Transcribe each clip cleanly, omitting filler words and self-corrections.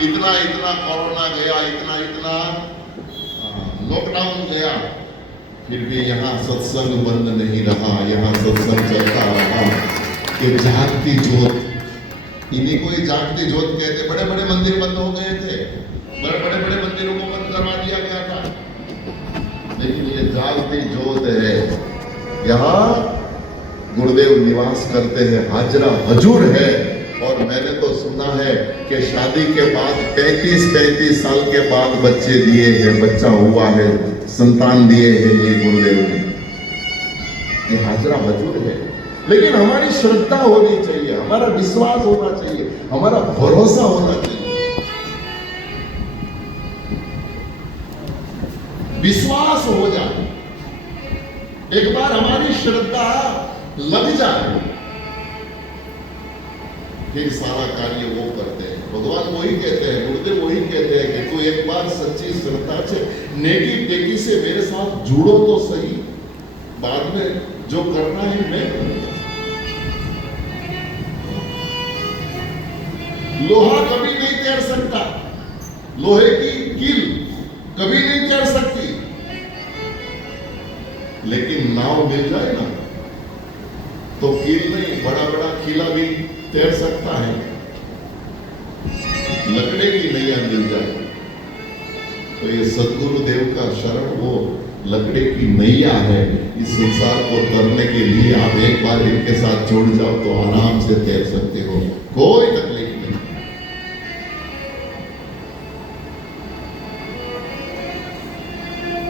इतना इतना कोरोना गया, इतना इतना लॉकडाउन गया, फिर भी यहाँ सत्संग बंद नहीं रहा, यहाँ सत्संग चलता रहा। कि जागती ज्योत, इन्हीं को ही जागती ज्योत कहते। बड़े बड़े मंदिर बंद हो गए थे, बड़े बड़े मंदिरों को बंद करवा दिया गया था, लेकिन ये जागती ज्योत है। यहाँ गुरुदेव निवास करते हैं, हाजरा हजूर है। और मैंने तो सुना है कि शादी के बाद 35 साल के बाद बच्चे दिए हैं, बच्चा हुआ है, संतान दिए हैं ये गुरुदेव ने। ये हाजरा हजूर है। लेकिन हमारी श्रद्धा होनी चाहिए, हमारा विश्वास होना चाहिए, हमारा भरोसा होना चाहिए। विश्वास हो जाए, एक बार हमारी श्रद्धा लग जाए, फिर सारा कार्य वो करते हैं। भगवान वही कहते हैं, गुरुदेव वही कहते हैं कि तू एक बार सच्ची श्रद्धा से नेकी टेकी से मेरे साथ जुड़ो तो सही, बाद में जो करना है मैं करूंगा। लोहा कभी नहीं तैर सकता, लोहे की कील कभी नहीं तैर सकती, लेकिन नाव मिल जाए ना तो कील नहीं, बड़ा बड़ा किला भी तैर सकता है। लकड़े की नैया मिल जाए तो ये सदगुरु देव का शरण वो लकड़े की नैया है। इस संसार को तरने के लिए आप एक बार इनके साथ जुड़ जाओ तो आराम से तैर सकते हो, कोई तकलीफ नहीं।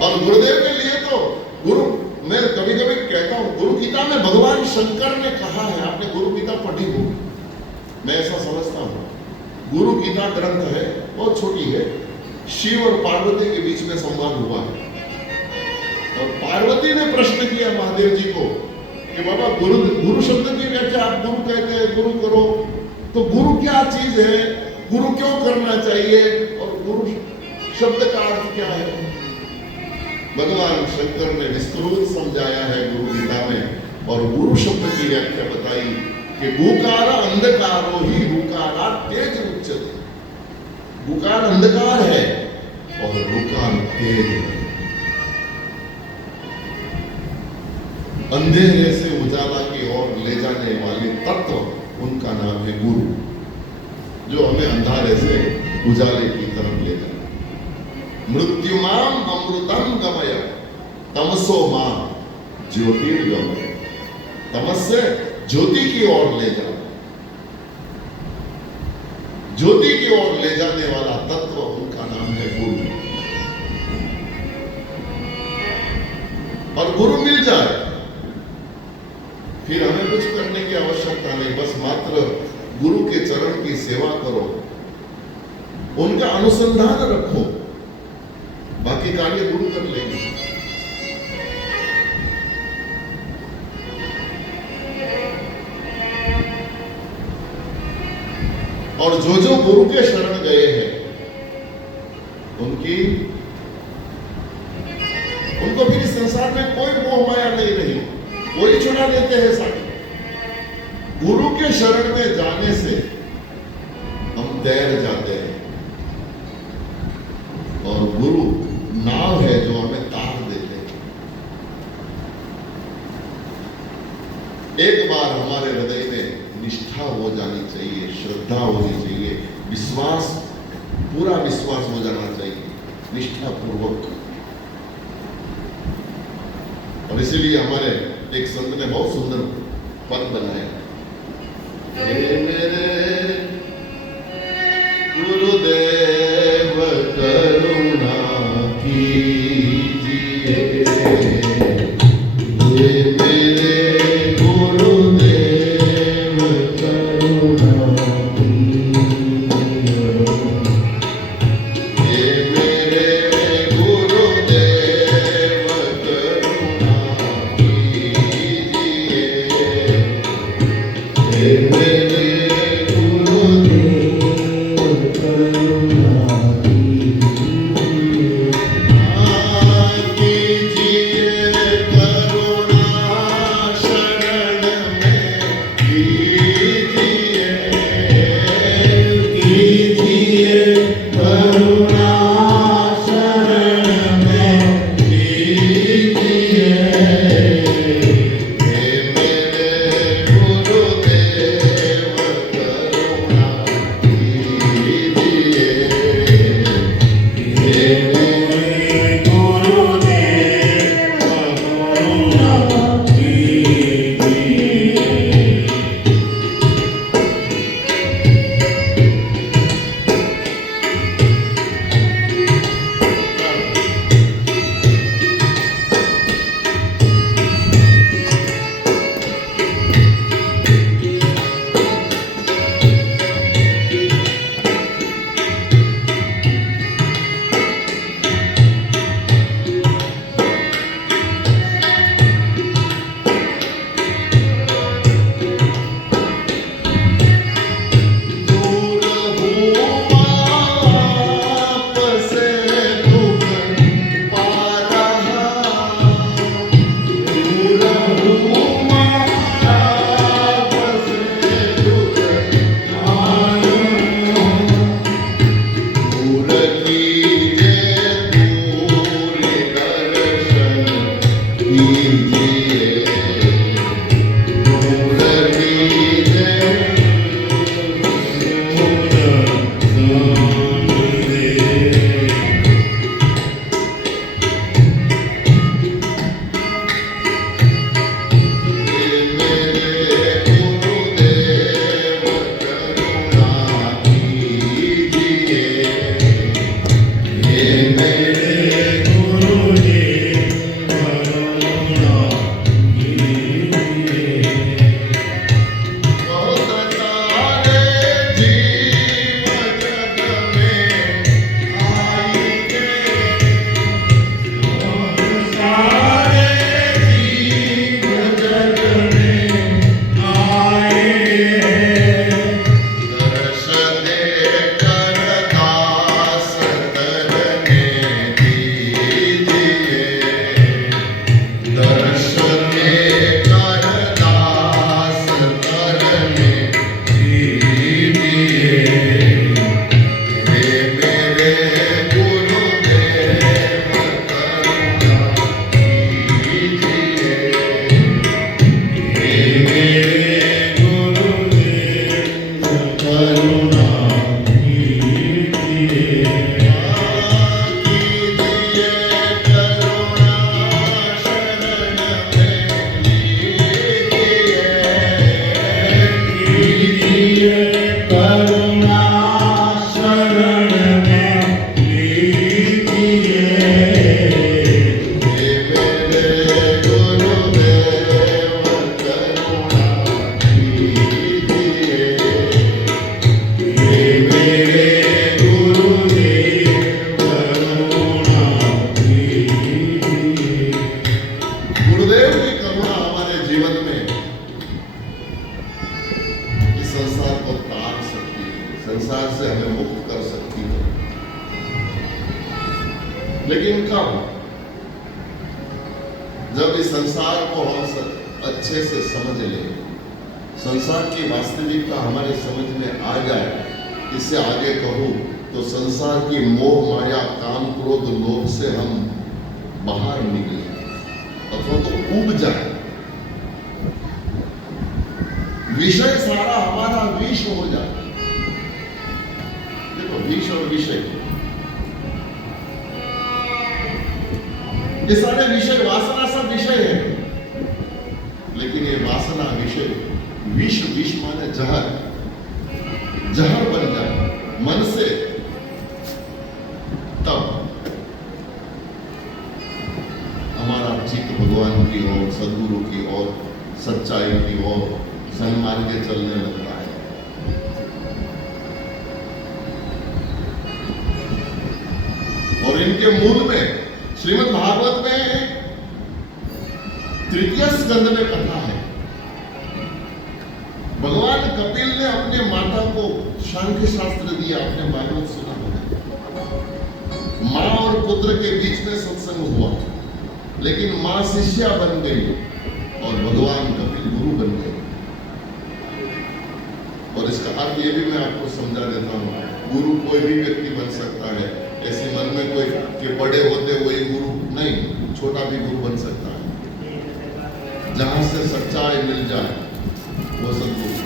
और गुरुदेव के लिए तो गुरु, मैं कभी कभी कहता हूं, गुरु गीता में भगवान शंकर ने कहा है, आपने गुरु गीता पढ़ी हो, मैं ऐसा समझता हूं। गुरु गीता ग्रंथ है, बहुत छोटी है, शिव और पार्वती के बीच में संवाद हुआ है। और पार्वती ने प्रश्न किया महादेव जी को कि बाबा गुरु शब्द की व्याख्या आप गुरु कहते हैं, गुरु करो, तो गुरु क्या चीज है, गुरु क्यों करना चाहिए, और गुरु शब्द का अर्थ क्या है। भगवान शंकर ने विस्तृत समझाया है गुरु गीता में, और गुरु शब्द की व्याख्या बताई कि गुकार अंधकारो ही रुकारा तेज उच्चते। गुकार अंधकार है और रुकार तेज है। अंधेरे से उजाला की ओर ले जाने वाले तत्व, उनका नाम है गुरु, जो हमें अंधारे से उजाले की तरफ ले जाए। मृत्युमाम अमृतम गमय तमसो मां ज्योतिर्गमय। तमस से ज्योति की ओर ले जाओ, ज्योति की ओर ले जाने वाला तत्व, उनका नाम है गुरु। और गुरु मिल जाए फिर हमें कुछ करने की आवश्यकता नहीं, बस मात्र गुरु के चरण की सेवा करो, उनका अनुसंधान रखो, बाकी कार्य गुरु कर लेंगे। और जो जो गुरु के शरण गए हैं उनको फिर इस संसार में कोई मोह माया नहीं रही, वही छुड़ा देते हैं साथ। गुरु के शरण में जाने से हम तैर जाते हैं, और गुरु नाव है जो हमें तार देते हैं। एक बार हमारे हृदय में निष्ठा हो जानी चाहिए, श्रद्धा होनी चाहिए, विश्वास, पूरा विश्वास हो जाना चाहिए, निष्ठा पूर्वक। और इसीलिए हमारे एक संत ने बहुत सुंदर पद बनाया, हे मेरे गुरुदेव करुणा कीजिए, हे मेरे मेरे गुरुदेव करुणा मुक्त कर सकती है। लेकिन कब? जब इस संसार को हम अच्छे से समझ लें, संसार की वास्तविकता हमारे समझ में आ जाए। इससे आगे कहूं तो संसार की मोह माया काम क्रोध लोभ से हम बाहर निकले अथवा तो उब जाए। विषय सारा हमारा विष हो जाए। देखो, विष और विषय, ये सारे विषय, वासना सब विषय है, लेकिन ये वासना विषय विष, विष माने जहर, जहर बन जाए मन से, तब हमारा चित्त भगवान की ओर, सद्गुरु की ओर, सच्चाई की ओर, सन्मार्ग के चलने लगता है। और इनके मूल में श्रीमद् भागवत में तृतीय स्कंद में कथा है। भगवान कपिल ने अपने माता को सांख्य शास्त्र दिया। आपने भागवत सुना होगा। मां और पुत्र के बीच में सत्संग हुआ, लेकिन मां शिष्या बन गई और भगवान कपिल गुरु बन गए। और इसका अर्थ ये भी मैं आपको समझा देता हूं। गुरु कोई भी व्यक्ति बन सकता है। ऐसे मन में कोई कि बड़े होते वही गुरु नहीं, छोटा भी गुरु बन सकता है। जहां से सच्चाई मिल जाए वो सद्गुरु,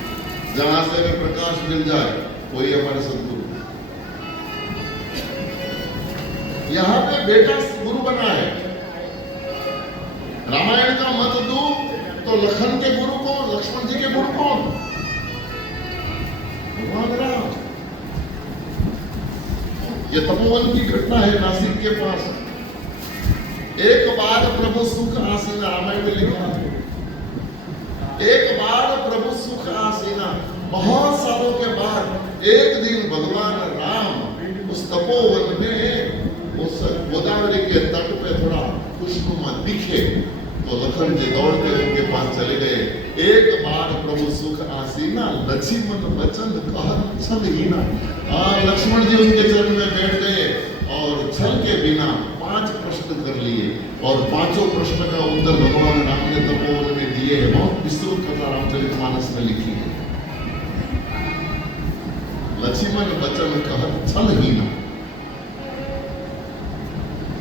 जहां से हमें प्रकाश मिल जाए वही हमारे सद्गुरु। यहां पे बेटा गुरु बना है। रामायण का मत दू तो लखन के गुरु कौन? लक्ष्मण जी के गुरु कौन? भगवान राम। ये तपोवन की घटना है नासिक के पास। एक बार प्रभु सुख आसीना, रामायण में लिखा है, एक बार प्रभु सुख आसीना। बहुत सालों के बाद एक दिन भगवान राम उस तपोवन में उस गोदावरी के तट पे थोड़ा खुशनुमा दिखे तो लखन जी दौड़ते उनके पास चले गए। एक बार प्रभु सुख आसीना, लक्ष्मण वचन कहत छल हीना। लक्ष्मण जी उनके चरण में बैठ गए और छल के बिना 5 प्रश्न कर लिए और 5 प्रश्न का उत्तर भगवान राम ने तपोवन में दिए हैं। बहुत विस्तृत कथा रामचरितमानस में लिखी है। लक्ष्मण वचन कहत छल हीना,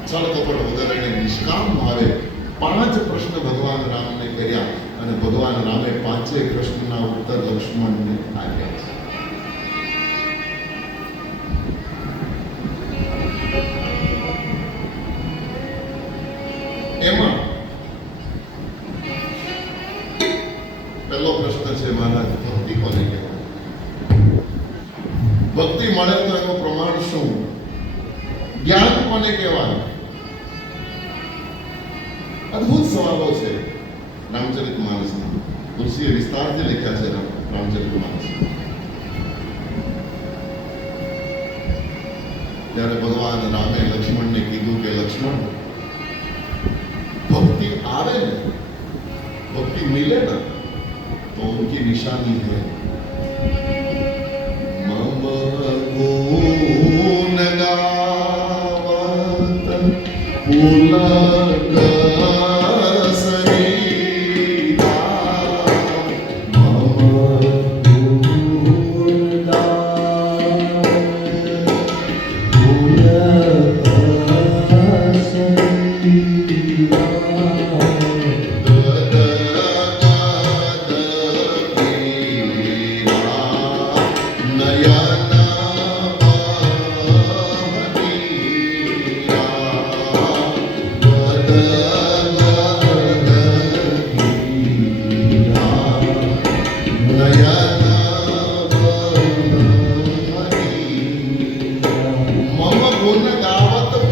छल कपट वगैरह निष्काम भावे 5 प्रश्न भगवान राम ने કર્યા અને ભગવાન રામે 5 પ્રશ્નના ઉત્તર લક્ષ્મણને આપ્યા છે। એમાં પહેલો પ્રશ્ન છે મહારાજ, ભક્તિ કોને કહેવાય? ભક્તિ મળે તો એનું પ્રમાણ શું? જ્ઞાન કોને કહેવાય? अद्भुत सवालों से रामचरितमानस में तुलसी विस्तार से लिखा है। रामचरितमानस ત્યારે ભગવાન રામે લક્ષ્મણને કીધું કે લક્ષ્મણ, ભક્તિ આવે ને, ભક્તિ मिले ना तो उनकी निशानी है मम गुण गावत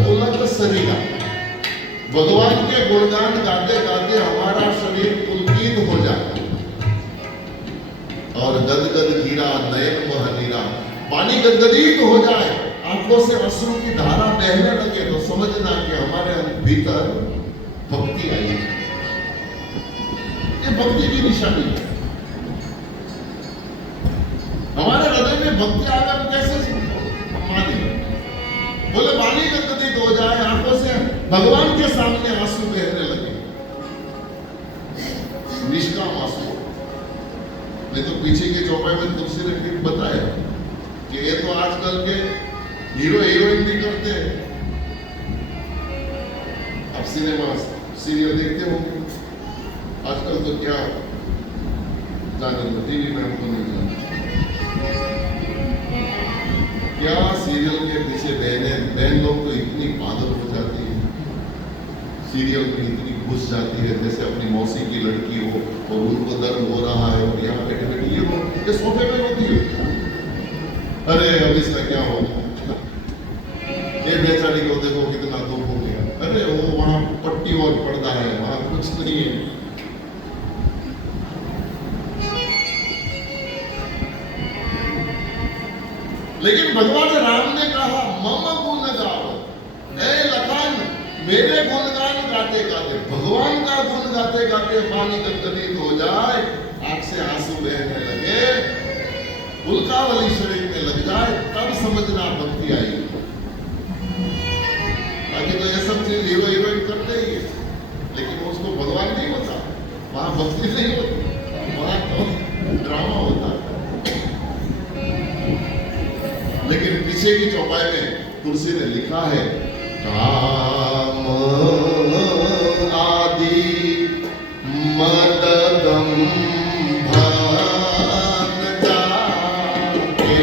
पुलक भगवान के गुणगान गाते गाते हमारा शरीर पुलकित हो जाए और गदगद गिरा नयन महनीरा, पानी गदगदित हो जाए, आंखों से अश्रु की धारा बहने लगे तो समझना कि हमारे भीतर भक्ति आई है। ये भक्ति की निशानी है। हमारे हृदय में भक्ति आवे कैसे संभव? भगवान के सामने आंसू बहने लगे, निष्काम आंसू। नहीं तो पीछे के चौपाई में तुलसी ने फिर बताया कि ये तो आजकल के हीरो हीरोइन भी करते हैं। आप सिनेमा सीरियल देखते होंगे आजकल, तो क्या जाने दो, टीवी में हमको नहीं जाना, क्या सीरियल के पीछे बहन लोग तो इतनी पागल हो जाती है, सीरियल में इतनी घुस जाती है जैसे अपनी मौसी की लड़की हो और उनको दर्द हो रहा है और यहाँ बैठे बैठे ये सोफे में रोती है, अरे अब इसका क्या होगा, ये बेचारी को देखो कितना दुख हो गया, अरे वो वहां पट्टी और पर्दा है, वहां कुछ नहीं है। लेकिन भगवान राम ने कहा मम गुण गाओ, ऐ लखन मेरे गुणगान गाते गाते, भगवान का गुण गाते गाते पानी गदगदित हो जाए, आंख से आंसू बहने लगे, उल्कावली शरीर में लग जाए, तब समझना भक्ति आई। बाकी तो ये सब चीज हीरो हीरोइन करते ही है, लेकिन उसको भगवान नहीं होता, वहां भक्ति नहीं होती, वहां तो ड्रामा होता है। लेकिन पीछे की चौपाई में तुलसी ने लिखा है काम आदि मददम भान जाके,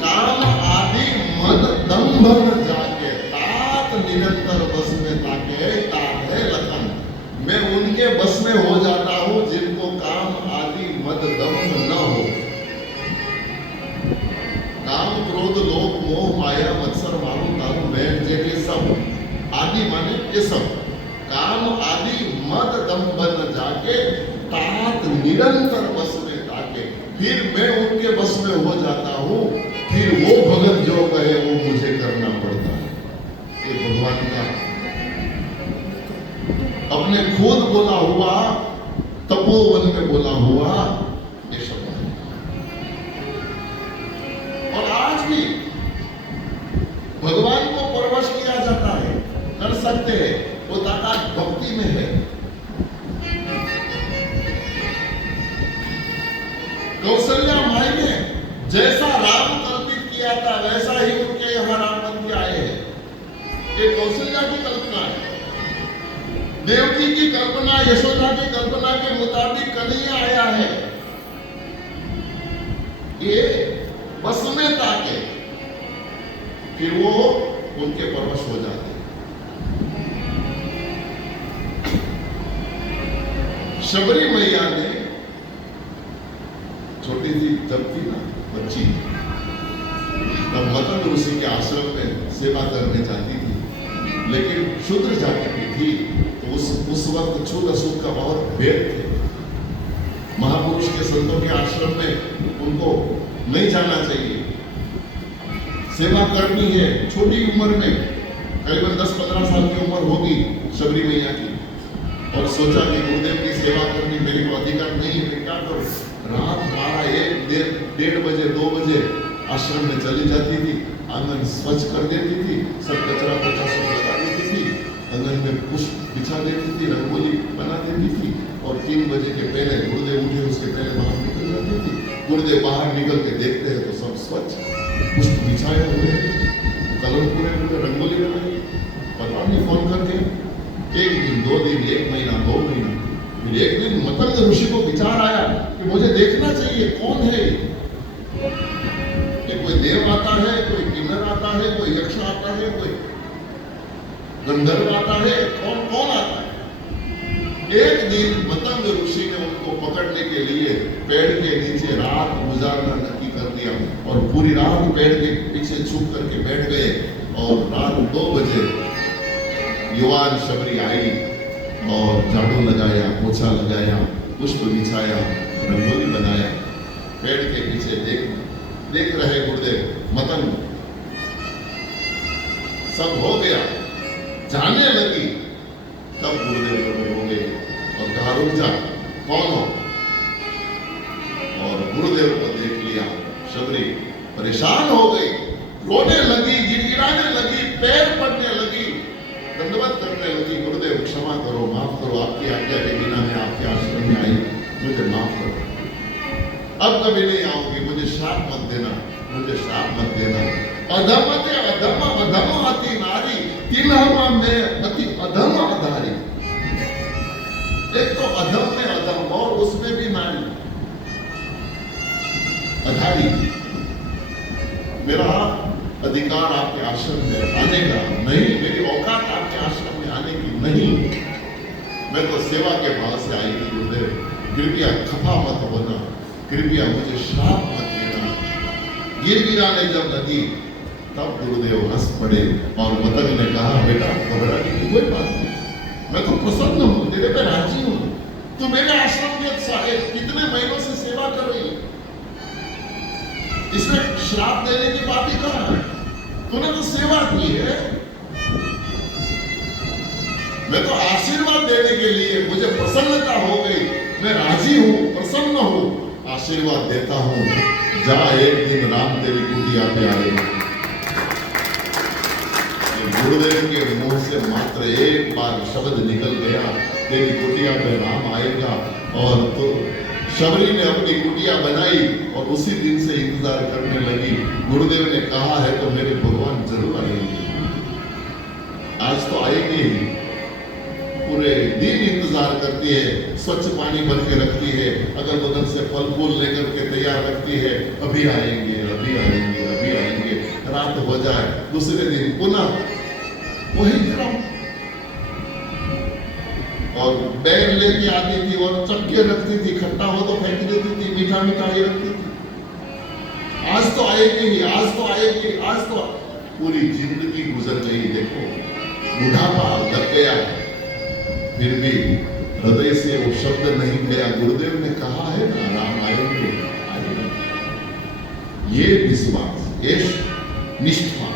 काम आदि मददम भान जाके, निरंतर बस में ताके, तात है लखन, मैं उनके बस में हो जाता हूं जिनको काम आदि मद दम्भ न हो। काम क्रोध लोभ मोह माया मत्सर मारू तारू बैठ जैसे सब आदि माने ये सब, काम आदि मद दम्भ न जाके, तात निरंतर बस में ताके, फिर मैं उनके बस में हो जाता हूं, फिर वो भगत जो कहे वो मुझे करना पड़ता है। ये भगवान का अपने खुद बोला हुआ, तपोवन में बोला हुआ ये शब्द है। और आज भी भगवान को परवश किया जाता है, कर सकते हैं, वो ताकत भक्ति में है। कौशल्या माई ने जैसा राम कल्पित किया था वैसा ही उनके यहाँ राम बन के आए हैं। ये कौशल्या की कल्पना है, देवकी की कल्पना, यशोदा की कल्पना के मुताबिक कन्हैया आया है। ये बस में ताके, फिर वो उनके परवश हो जाते हैं। शबरी मैया ने छोटी सी जब थी ना बच्ची, तब मतंग ऋषि के आश्रम में सेवा करने जाती थी, लेकिन शूद्र जाति की थी, तो उस वक्त छूत अछूत का बहुत भेद थे। महापुरुष के संतों के आश्रम में उनको नहीं जाना चाहिए, सेवा करनी है। छोटी उम्र में करीबन 10-15 साल की उम्र होगी शबरी मैया की, और सोचा कि गुरुदेव की सेवा करनी मेरे को अधिकार नहीं है, क्या करूं। रात 12-1 बजे 2 बजे आश्रम में चली जाती थी, आंगन स्वच्छ कर देती थी, सब कचरा पोछा सब लगा देती थी, आंगन में पुष्प बिछा देती थी, रंगोली बना देती थी, और 3 बजे के पहले गुरुदेव उठे उसके पहले बाहर निकल जाती थी। गुरुदेव बाहर निकल के देखते हैं तो सब स्वच्छ, पुष्प बिछाए हुए, कलम पूरे हुए, रंगोली बनाई। पता नहीं फोन करके 1 दिन 2 दिन 1 महीना 2 महीना, फिर एक दिन मतंग ऋषि को विचार आया कि मुझे देखना चाहिए कौन है ये। कोई देव आता है, कोई किन्नर आता है, कोई यक्ष आता है, कोई गंधर्व आता है, कौन आता है। एक दिन मतंग ऋषि ने उनको पकड़ पकड़ने के लिए पेड़ के नीचे रात गुजारना नक्की कर दिया और पूरी रात पेड़ के पीछे छुप करके बैठ गए। और रात 2 बजे युवान शबरी आई और झाड़ू लगाया, पोछा लगाया, पुष्प बिछाया, रंगोली बनाया, पेड़ के पीछे देख रहे गुरुदेव मतंग। सब हो गया, जाने लगी, तब गुरुदेव प्रकट हो गए और कहा रुक जा, कौन हो? और गुरुदेव को देख लिया, शबरी परेशान हो गई, रोने लगी, गिड़गिड़ाने लगी, पैर पड़ने लगी, दंडवत करने लगी। गुरुदेव क्षमा करो, माफ करो, आपकी आज्ञा के बिना मैं आपके आश्रम में आई, मुझे माफ करो, अब कभी नहीं आऊंगी, मुझे श्राप मत देना, मुझे श्राप मत देना। अधमते अधम अधम अति नारी, तिलहमा में अति अधम अधारी। एक तो अधम में अधम और उसमें भी नारी अधारी। मेरा अधिकार आपके आश्रम में आने का नहीं, मेरी औकात आपके आश्रम में आने की नहीं, मैं तो सेवा के भाव से आई थी। गुरुदेव कृपया खफा मत होना, कृपया मुझे श्राप मत देना। गिड़गिड़ाने जब लगी तब गुरुदेव हंस पड़े और मतंग ने कहा बेटा घबराने की कोई बात नहीं, मैं तो प्रसन्न हूं, तेरे पे राजी हूं, तू मेरे आश्रम में कितने महीनों से सेवा कर रही है, इसमें श्राप देने की बात ही कहां है? तूने तो सेवा की है, मैं तो आशीर्वाद देने के लिए, मुझे प्रसन्नता हो गई, मैं राजी हूं, प्रसन्न हूं, आशीर्वाद देता हूं, जा एक दिन राम तेरी कुटिया पे आएगा। गुरुदेव के मुंह से मात्र एक बार शब्द निकल गया, तेरी कुटिया पे राम आएगा, और तो शबरी ने अपनी कुटिया बनाई और उसी दिन से इंतजार करने लगी। गुरुदेव ने कहा है तो मेरे भगवान जरूर आएंगे, आज तो आएंगे ही। पूरे दिन इंतजार करती है, स्वच्छ पानी भर के रखती है, अगल बगल से फल फूल लेकर के तैयार रखती है, अभी आएंगे, अभी आएंगे, अभी आएंगे। रात हो जाए, दूसरे दिन पुनः वही क्रम, और बैग लेके आती थी और चक्के रखती थी, खट्टा हो तो फेंक देती थी, मीठा मिठाई रखती थी। आज तो आएगी ही, आज तो आएगी, आज तो। पूरी जिंदगी गुजर गई, देखो बुढ़ापा लग गया, फिर भी हृदय से वो शब्द नहीं गया। गुरुदेव ने कहा है ना राम आएंगे, आएंगे। ये विश्वास, ये निष्ठा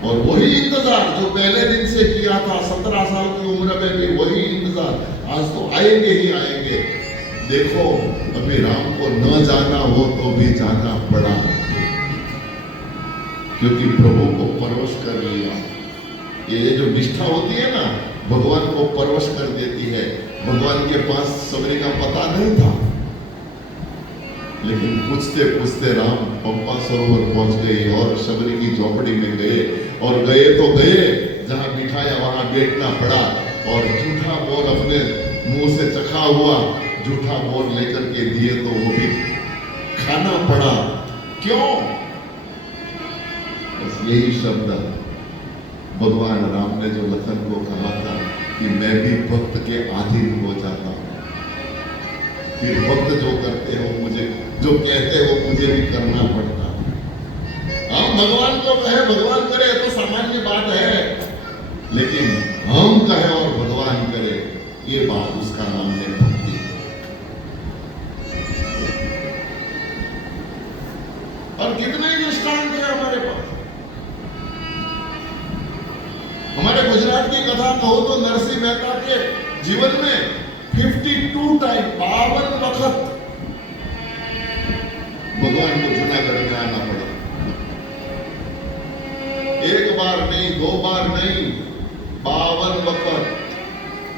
और वही इंतजार जो पहले दिन से किया था, 17 साल की उम्र में भी वही इंतजार, आज तो आएंगे ही आएंगे। देखो अभी राम को न जाना हो तो भी जाना पड़ा, क्योंकि प्रभु को परवश कर लिया। ये जो निष्ठा होती है ना, भगवान को परवश कर देती है। भगवान के पास सबरी का पता नहीं था, लेकिन पूछते पूछते राम पंपा सरोवर पहुंच गए और शबरी की झोपड़ी में गए, और गए तो गए, जहां बिठाया वहां बैठना पड़ा, और झूठा बोल अपने मुंह से चखा हुआ झूठा बोल लेकर के दिए तो वो भी खाना पड़ा। क्यों? बस यही शब्द भगवान राम ने जो लखन को कहा था कि मैं भी भक्त के अधीन हो जाता हूं, फिर भक्त जो करते हो मुझे, जो कहते हो मुझे भी करना पड़ता। हम भगवान को कहे, भगवान करे तो सामान्य बात है, लेकिन हम कहे और भगवान करे, ये बात उसका नाम है भक्ति। और कितने ही दृष्टांत है हमारे पास। हमारे गुजरात की कथा कहो तो नरसिंह मेहता के जीवन में 52 टाइम, 52 वक्त भगवान को जूनागढ़ में आना पड़ा। एक बार नहीं, 2 बार नहीं, 52 वक्त,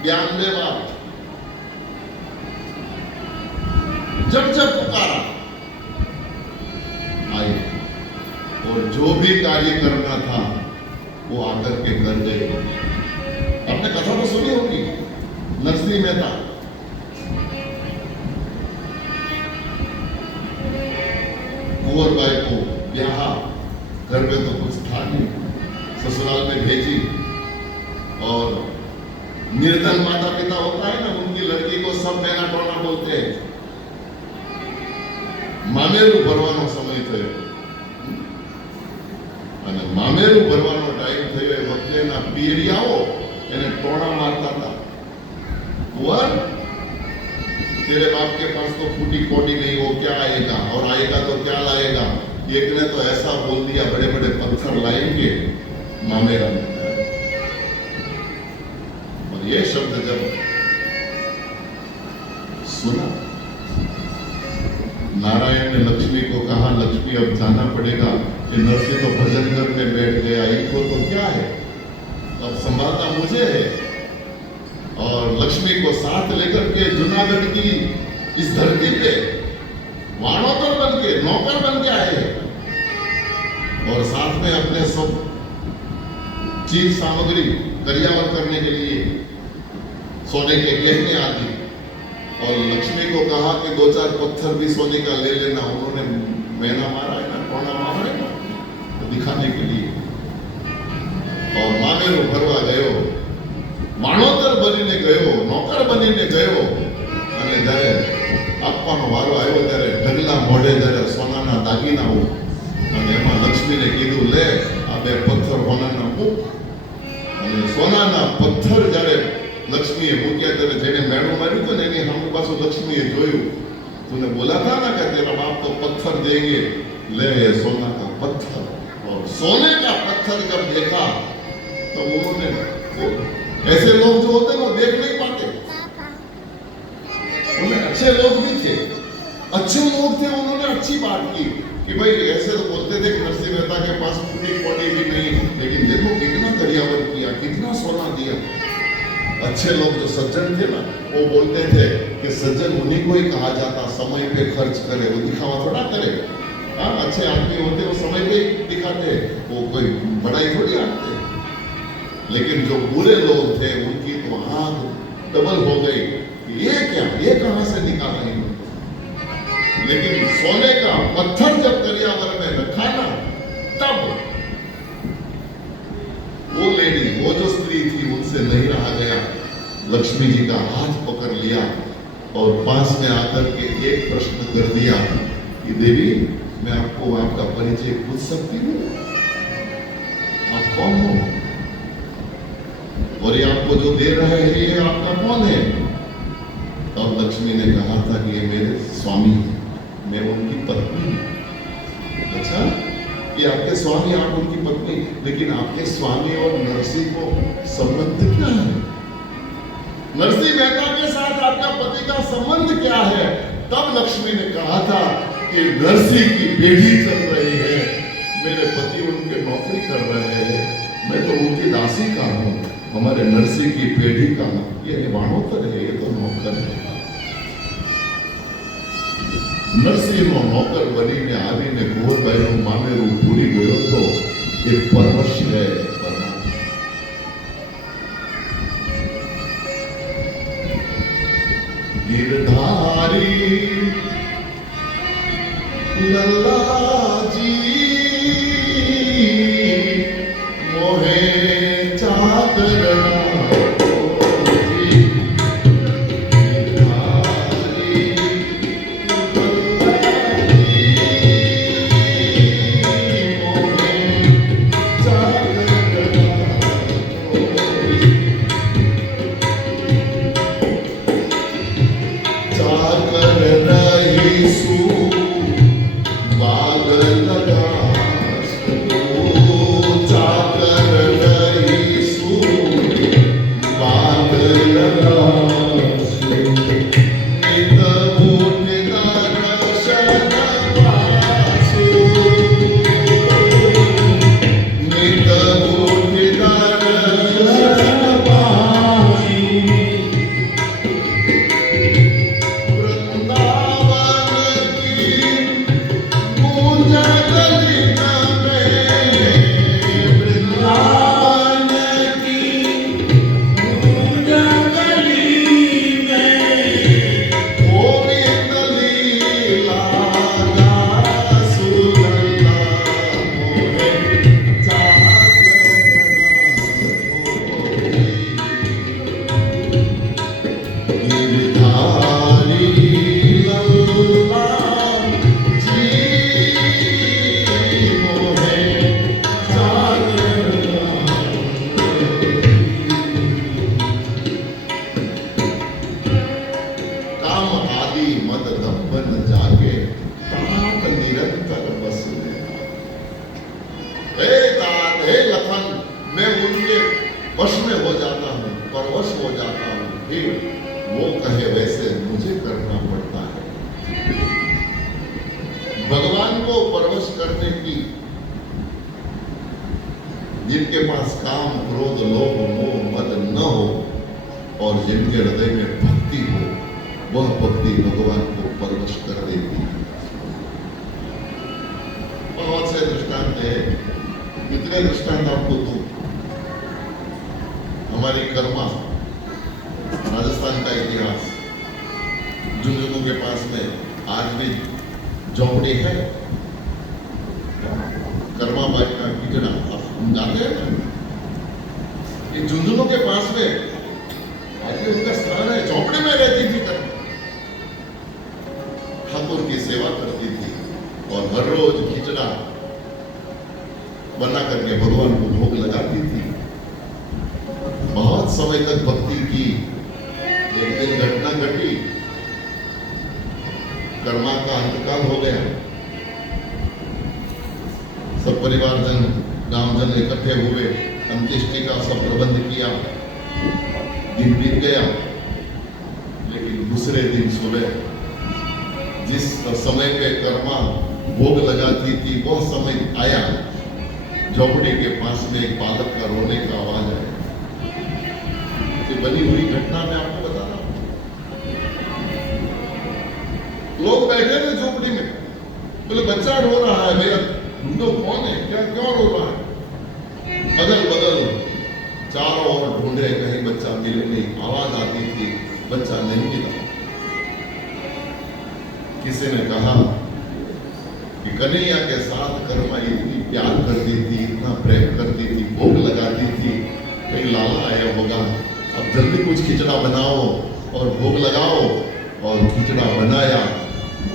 92 बार। जब जब पुकारा आए, और जो भी कार्य करना था वो आकर के कर गए। आपने कथा तो सुनी होगी, नरसिंह मेहता कुंवर बाई को ब्याह, घर में तो कुछ था नहीं, ससुराल में भेजी, और निर्धन माता पिता होता है ना, उनकी लड़की को सब मेना टोना बोलते हैं। मामेरू भरવાનો સમય થયો અને મામેરું ભરવાનો ટાઈમ થયો એ વખતે એના પીરિયાઓ એને ટોણા મારતા હતા। कुंवर, तेरे बाप के पास तो फूटी कोटी नहीं, वो क्या आएगा, और आएगा तो क्या लाएगा। एक ने तो ऐसा बोल दिया, बड़े बड़े पत्थर लाएंगे मामेरा ने। और ये शब्द जब सुना, नारायण ने लक्ष्मी को कहा, लक्ष्मी अब जाना पड़ेगा, कि नरसिंह तो भजन करने बैठ गया, इनको तो क्या है, अब संभालना मुझे है। और लक्ष्मी को साथ लेकर के जूनागढ़ की इस धरती पे वाणोतर बन के, नौकर बन के आए हैं, और साथ में अपने सब चीज सामग्री करियावर करने के लिए सोने के गहने आदि। और लक्ष्मी को कहा कि 2-4 पत्थर भी सोने का ले लेना। उन्होंने मैना मारा है ना, टोना मारा है ना, तो दिखाने के लिए। और मामेरू भरवा गयो, वाणोतर बनीने गयो, नौकर बनीने गयो, અને જ્યારે આપવાનો વારો આવ્યો ત્યારે ઢગલા મોઢે જ્યારે સોનાના દાગીનાઓ, અને એમાં લક્ષ્મીને કીધું, લે આ 2 પથ્થર સોનાના મૂક। અને સોનાના પથ્થર જ્યારે લક્ષ્મીએ મૂક્યા ત્યારે જેને મેણું માર્યું હતું ને એની સામે પાછું લક્ષ્મીએ જોયું, तूने बोला था ना कि तेरा बाप को पत्थर देंगे, ले ये सोना का पत्थर। और सोने का पत्थर जब देखा तो उन्होंने, ऐसे लोग जो होते हैं वो देख नहीं पाते। उन्हें अच्छे लोग भी थे, अच्छे लोग थे, उन्होंने अच्छी बात की कि भाई ऐसे तो बोलते थे कि नरसिंह मेहता के पास फूटी कोटी भी नहीं, लेकिन देखो कितना करियावर किया, कितना सोना दिया। अच्छे लोग जो सज्जन थे ना, वो बोलते थे कि सज्जन उन्हीं को ही कहा जाता, समय पे खर्च करे, वो दिखावा थोड़ा करे। हाँ, अच्छे आदमी होते वो समय पे दिखाते, वो कोई बड़ाई थोड़ी आते। लेकिन जो बुरे लोग थे उनकी तो आंख डबल हो गई, ये क्या, ये कहां से निकाला इन्होंने। लेकिन सोने का पत्थर जब करियावर में रखा ना, तब वो लेडी, वो जो स्त्री थी, उनसे नहीं रहा गया। लक्ष्मी जी का हाथ पकड़ लिया और पास में आकर के एक प्रश्न कर दिया कि देवी, मैं आपको आपका परिचय पूछ सकती हूँ, आप कौन हो, और ये आपको जो दे रहा है ये आपका कौन है। तब लक्ष्मी ने कहा था कि ये मेरे स्वामी हैं, मैं उनकी पत्नी हूं। अच्छा, ये आपके स्वामी, आप उनकी पत्नी, लेकिन आपके स्वामी और नरसिंह को संबंध क्या है, नरसिंह मेहता के साथ आपका पति का संबंध क्या है। तब लक्ष्मी ने कहा था कि नरसिंह की पीढ़ी चल रही है, मेरे पति उनके नौकरी कर रहे हैं, मैं तो उनकी दासी का हूं, हमारे नरसिंह की पीढ़ी का ये वाणोतर है, ये तो नौकर है। नरसिंह नौकर बनी ने आवी ने कुंवरबाई નું મામેરું પૂરી ગયો તો એ પરવશ है। गिरधारी लल्ला जी मोहे चाकरना आदि मद दब्बन जाके तात निरंतर बस हे तात हे लखन, मैं उनके वश में हो जाता हूँ, परवश हो जाता हूँ, फिर वो कहे वैसे मुझे करना पड़ता है। भगवान को परवश करने की, जिनके पास काम क्रोध लोभ मोह मद न हो और जिनके हृदय में भक्ति हो, वह भक्ति भगवान को परवश कर देती है। बहुत से दृष्टांत है, कितने दृष्टांत आपको दूं। हमारी कर्मा, राजस्थान का इतिहास, झुंझुनू के पास में आज भी झोपड़ी है, कर्मा बाई का किचड़ा, हम जाते हैं ना, ये झुंझुनू के पास में आज भी उनका स्थान है। झोपड़ी में रहती थी कर्मा, ठाकुर की सेवा करती थी और हर रोज खिचड़ा बना करके भगवान को भोग लगाती थी। बहुत समय तक भक्ति की। एक दिन घटना घटी, कर्मा का अंतकाल हो गया। सब परिवारजन, गांवजन इकट्ठे हुए, अंत्येष्टि का सब प्रबंध किया। दिन बीत गया, लेकिन दूसरे दिन सुबह जिस समय पे कर्मा भोग लगाती थी, वह समय आया। झोपड़ी के पास में एक बालक का रोने का आवाज आया। बनी हुई घटना में आपको बता रहा हूं। लोग बैठे थे झोपड़ी में, बोले बच्चा रो रहा है, भैया ढूंढो कौन है, क्या क्यों रो रहा है। अगल बगल चारों ओर ढूंढे, कहीं बच्चा मिले नहीं। आवाज आती थी, बच्चा नहीं मिला। किसी ने कहा कि कन्हैया के साथ कर्मा इतनी प्यार करती थी, इतना प्रेम करती थी, भोग लगाती थी, कहीं लाला आया होगा, अब जल्दी कुछ खिचड़ा बनाओ और भोग लगाओ। और खिचड़ा बनाया,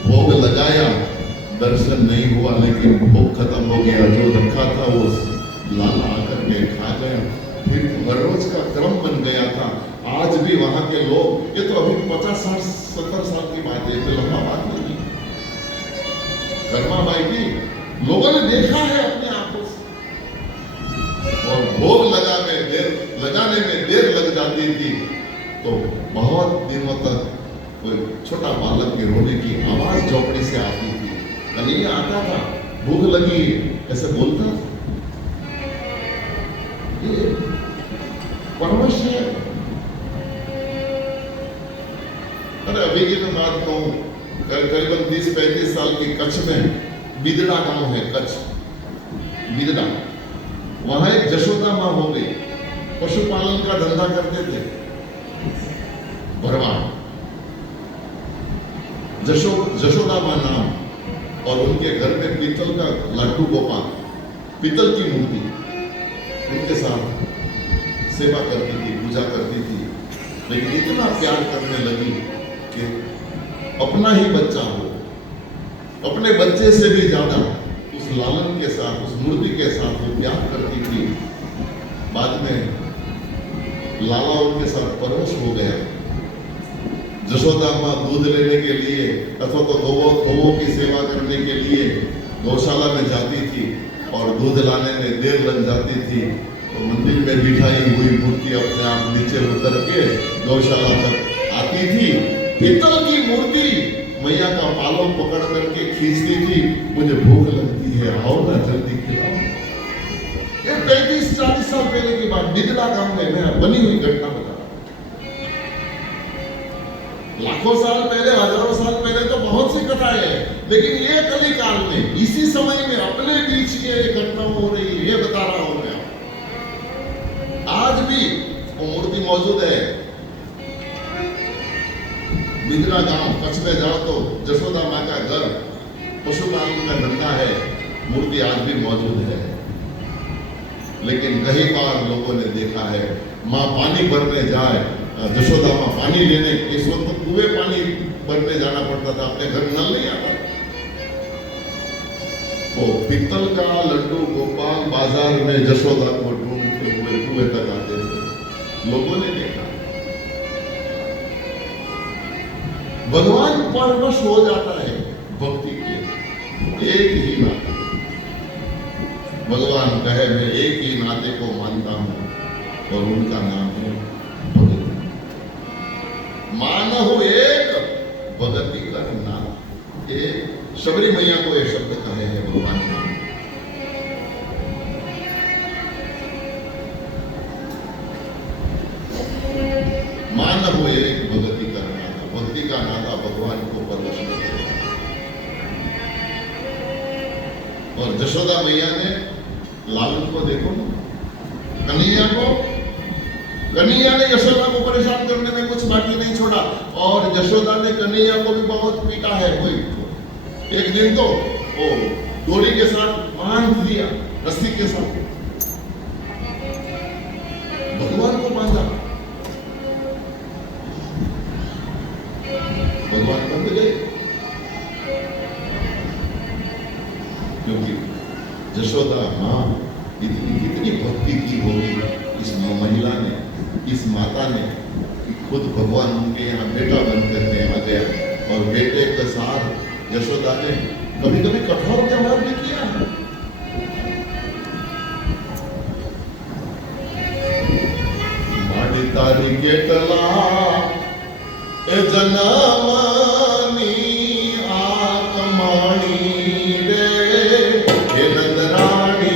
भोग लगाया, दर्शन नहीं हुआ, लेकिन भोग खत्म हो गया। जो रखा था वो लाला आकर के खा गया। फिर हर रोज का क्रम बन गया था। आज भी वहां के लोग, ये तो अभी 50-60-70 साल की बात है, तो लंबा बात नहीं। कर्मा बाई की लोगों ने देखा है अपने आंखों से, और भोग लगाने में देर लग जाती थी, तो बहुत दिनों तक कोई छोटा बालक के रोने की आवाज झोपड़ी से आती थी। कन्हैया आता था, भूख लगी, ऐसे बोलता था। ये परवश है। अरे अभी की तो बात कहूं, करीबन 30-35 साल की कच्छ में बिदड़ा गांव है, कच्छ बिदड़ा, वहां एक जशोदा मां हो गई। पशुपालन का धंधा करते थे भरवाड़, जशोदा मां नाम, और उनके घर में पीतल का लड्डू गोपाल, पीतल की मूर्ति, उनके साथ सेवा करती थी, पूजा करती थी। लेकिन इतना प्यार करने लगी कि अपना ही बच्चा हो, अपने बच्चे से भी ज्यादा उस लालन के साथ, उस मूर्ति के साथ वो प्यार करती थी। बाद में लाला उनके साथ परवश हो गया। जशोदा मां दूध लेने के लिए अथवा तो गौओं की सेवा करने के लिए गौशाला में जाती थी, और दूध लाने में देर लग जाती थी, तो मंदिर में बिठाई हुई मूर्ति अपने आप नीचे उतर के गौशाला तक आती थी। पीतल की मूर्ति मैया का पालव पकड़ करके खींचती थी, मुझे भूख लगती है, आओ ना जल्दी खिलाओ। ये 35-40 साल पहले की बात, बिदड़ा गांव में मैं बनी हुई घटना बता रहा हूं। लाखों साल पहले, हजारों साल पहले तो बहुत सी कथाएं हैं, लेकिन ये कली काल में, इसी समय में अपने बीच ये घटना हो रही है, ये बता रहा हूं मैं। आज भी वो मूर्ति मौजूद है। बिदड़ा गांव कच्छ में जाओ तो जशोदा मां का घर, पशुपालन का धंधा है, मूर्ति आज भी मौजूद है। लेकिन कई बार लोगों ने देखा है, मां पानी भरने जाए, जशोदा मां पानी लेने, इस वक्त कुएं पानी भरने जाना पड़ता था, अपने घर नल नहीं आता। तो पीतल का लड्डू गोपाल बाजार में जशोदा को ढूंढते हुए कुएं तक आते थे, लोगों ने देखा। भगवान परवश हो जाता है भक्ति के। एक ही नाता, भगवान कहे मैं एक ही नाते को मानता हूं और उनका नाम है भगत। मानहु एक भगति कर नाम। एक शबरी मैया को ये शब्द कहे हैं भगवान ने। मानहु एक भगति कर नाता, भक्ति का नाता भगवान को परवश नहीं किया। और जशोदा मैया ने लालन को देखो ना, कन्हैया ने यशोदा को परेशान करने में कुछ बाकी नहीं छोड़ा, और यशोदा ने कन्हैया को भी बहुत पीटा है। कोई एक दिन तो वो डोरी के साथ बांध दिया, रस्सी के साथ भगवान को बांधा, भगवान बंध गए, क्योंकि यशोदा मां कितनी भक्ति की होगी इस महिला ने, इस माता ने, खुद भगवान उनके यहाँ बेटा बनकर के आ गया। और बेटे के साथ यशोदा ने कभी कभी कठोर व्यवहार भी किया है। माड़ी तारी केटला ए जनमानी आक माणी रे हे नंदराणी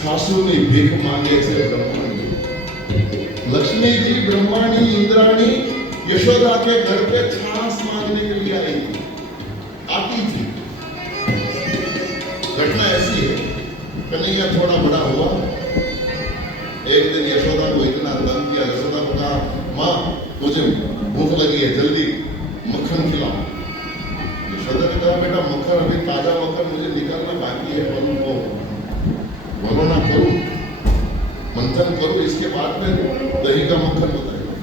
સાસુની ભીખ માંગે છે બ્રહ્માણી। लक्ष्मी जी ब्रह्माणी इंद्राणी यशोदा के घर पे छाछ मांगने के लिए आई थी, आती थी। घटना ऐसी है, कन्हैया थोड़ा बड़ा हुआ, एक दिन यशोदा को इतना तंग किया, यशोदा को कहा माँ मुझे भूख लगी है, जल्दी मक्खन खिलाओ। ने कहा बेटा मक्खन अभी ताजा मक्खन मुझे निकालना बाकी है, पर उनको वरना करूं, मंथन करूं, इसके बाद में दही का मक्खन बताएगा।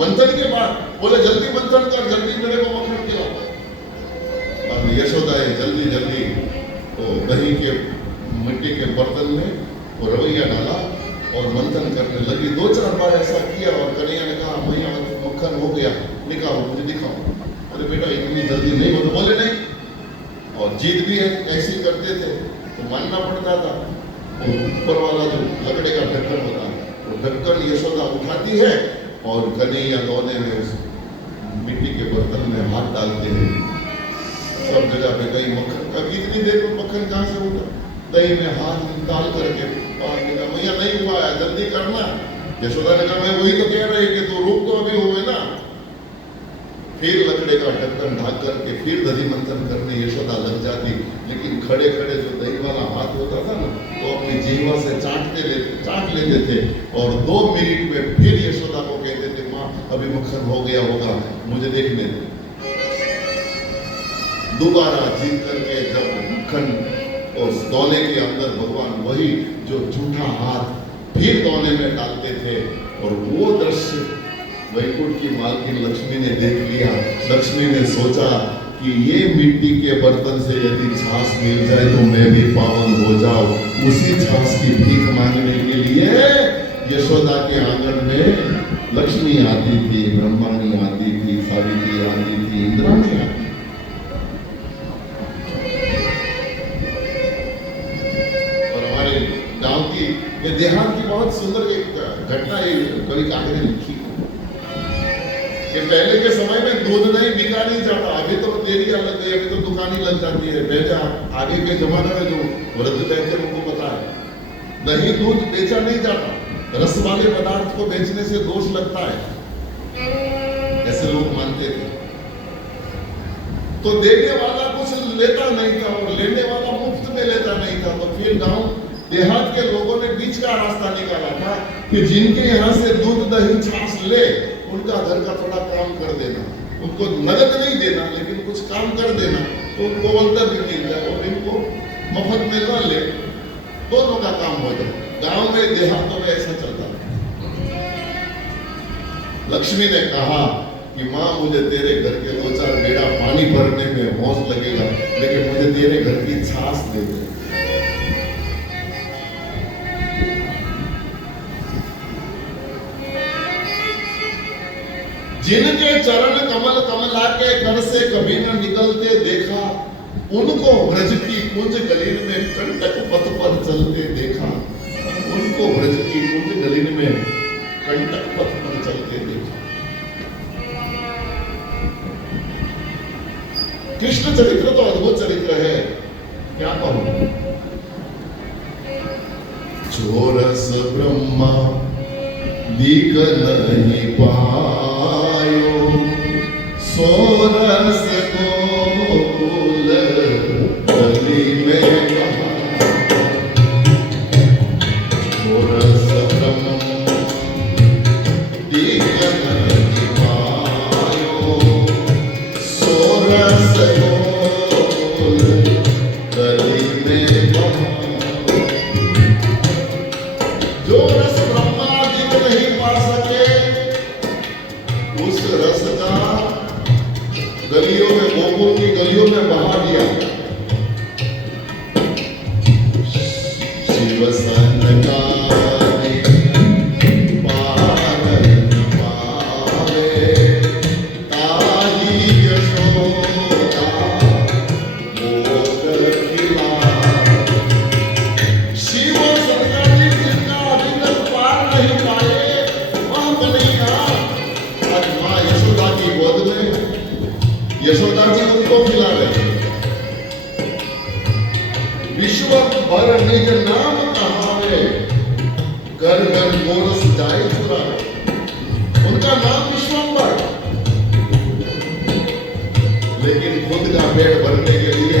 मंथन के बाद बोले जल्दी मंथन कर, जल्दी मेरे को मक्खन खिला। अब यशोदा जल्दी जल्दी तो दही के मिट्टी के बर्तन में वो रवैया डाला और मंथन करने लगी। 2-4 बार ऐसा किया और कन्हैया ने कहा भैया मक्खन हो गया, निकालो मुझे दिखाओ। अरे बेटा इतनी जल्दी नहीं हो, तो बोले नहीं। और जीत भी है, ऐसे करते थे तो मानना पड़ता था। तो ऊपर वाला जो लकड़े का ढक्कन होता है, वो ढक्कन यशोदा उठाती है और कन्हैया दोने में उस मिट्टी के बर्तन में हाथ डालते हैं। सब जगह पे कहीं मक्खन का, इतनी देर में मक्खन कहाँ से होता, दही में हाथ डाल करके भैया नहीं हुआ है, जल्दी करना। यशोदा ने कहा मैं वही तो कह रही कि तू रुक तो अभी हुए ना। फिर लकड़े का ढक्कन ढक करके फिर दही मंथन करने यशोदा लग जाती, लेकिन खड़े खड़े जो दही वाला हाथ होता था ना, तो अपनी जीवा से चाट लेते थे और 2 मिनट में फिर यशोदा को कहते थे माँ अभी मक्खन हो गया होगा, मुझे देखने दे। दोबारा जीत करके जब मक्खन और दोने के अंदर भगवान वही जो झूठा हाथ फिर दोने में डालते थे, और वो दृश्य वैकुंठ की मालकिन लक्ष्मी ने देख लिया। लक्ष्मी ने सोचा कि ये मिट्टी के बर्तन से यदि छाछ मिल जाए तो मैं भी पावन हो जाऊं। उसी छाछ की भीख मांगने के लिए यशोदा के आंगन में लक्ष्मी आती थी, ब्रह्माणी आती थी, सावित्री आती थी, इंद्राणी आती थी। गांव की देहात की बहुत सुंदर एक घटना कवि काके ने लिखी कि पहले के समय में दूध नहीं बिका नहीं जाता। अभी तो डेयरी लग गई, अभी तो दुकानें लग जाती है। पहले आगे के जमाने में जो वृद्ध बैठे उनको पता है, दही दूध बेचा नहीं जाता, रस वाले पदार्थ को बेचने से दोष लगता है, ऐसे लोग मानते थे। तो देने वाला कुछ लेता नहीं था और लेने वाला मुफ्त में लेता नहीं था। तो फिर गांव देहात के लोगों ने बीच का रास्ता निकाला था कि जिनके यहाँ से दूध दही छाछ ले उनका घर का थोड़ा काम कर देना, उनको नगद नहीं देना लेकिन कुछ काम कर देना, तो उनको वंतर भी मिल जाए और इनको मफत में न ले, दोनों का काम हो जाए। गांव में देहातों में ऐसा चलता है। लक्ष्मी ने कहा कि माँ मुझे तेरे घर के 2-4 बेड़ा पानी भरने में मौज लगेगा, लेकिन मुझे तेरे घर की छाछ दे दे। जिनके चरण कमल कमला के कर से कभी न निकलते देखा, उनको ब्रज की कुंज गलीन में कंटक पथ पर चलते देखा। उनको ब्रज की कुंज गलीन में कंटक पथ पर चलते देखा। कृष्ण चरित्र तो अद्भुत चरित्र है, क्या कहूं। चोरस ब्रह्मा दिख नहीं पायो, सोरस गोकुल गली में कहा। चोरस ब्रह्मा दिख नहीं पायो, सोरस गोकुल गली में कहा। जो रस ब्रह्मा दिख नहीं पा सके, उस रस का गलियों में, गोकुल की गलियों में बहा दिया। शिव सनकादि पारन पावे, ताहि यशोदा मोद खिलावे। शिव सनकादि जिनका अभी तक पार नहीं पाए, वह कन्हैया आज माँ यशोदा की गोद में, यशोदा जी उनको खिला रहे। विश्व भर निज नाम कहावे, घर घर गोरस जाए चुरावे। उनका नाम विश्वंभर, लेकिन खुद का पेट भरने के लिए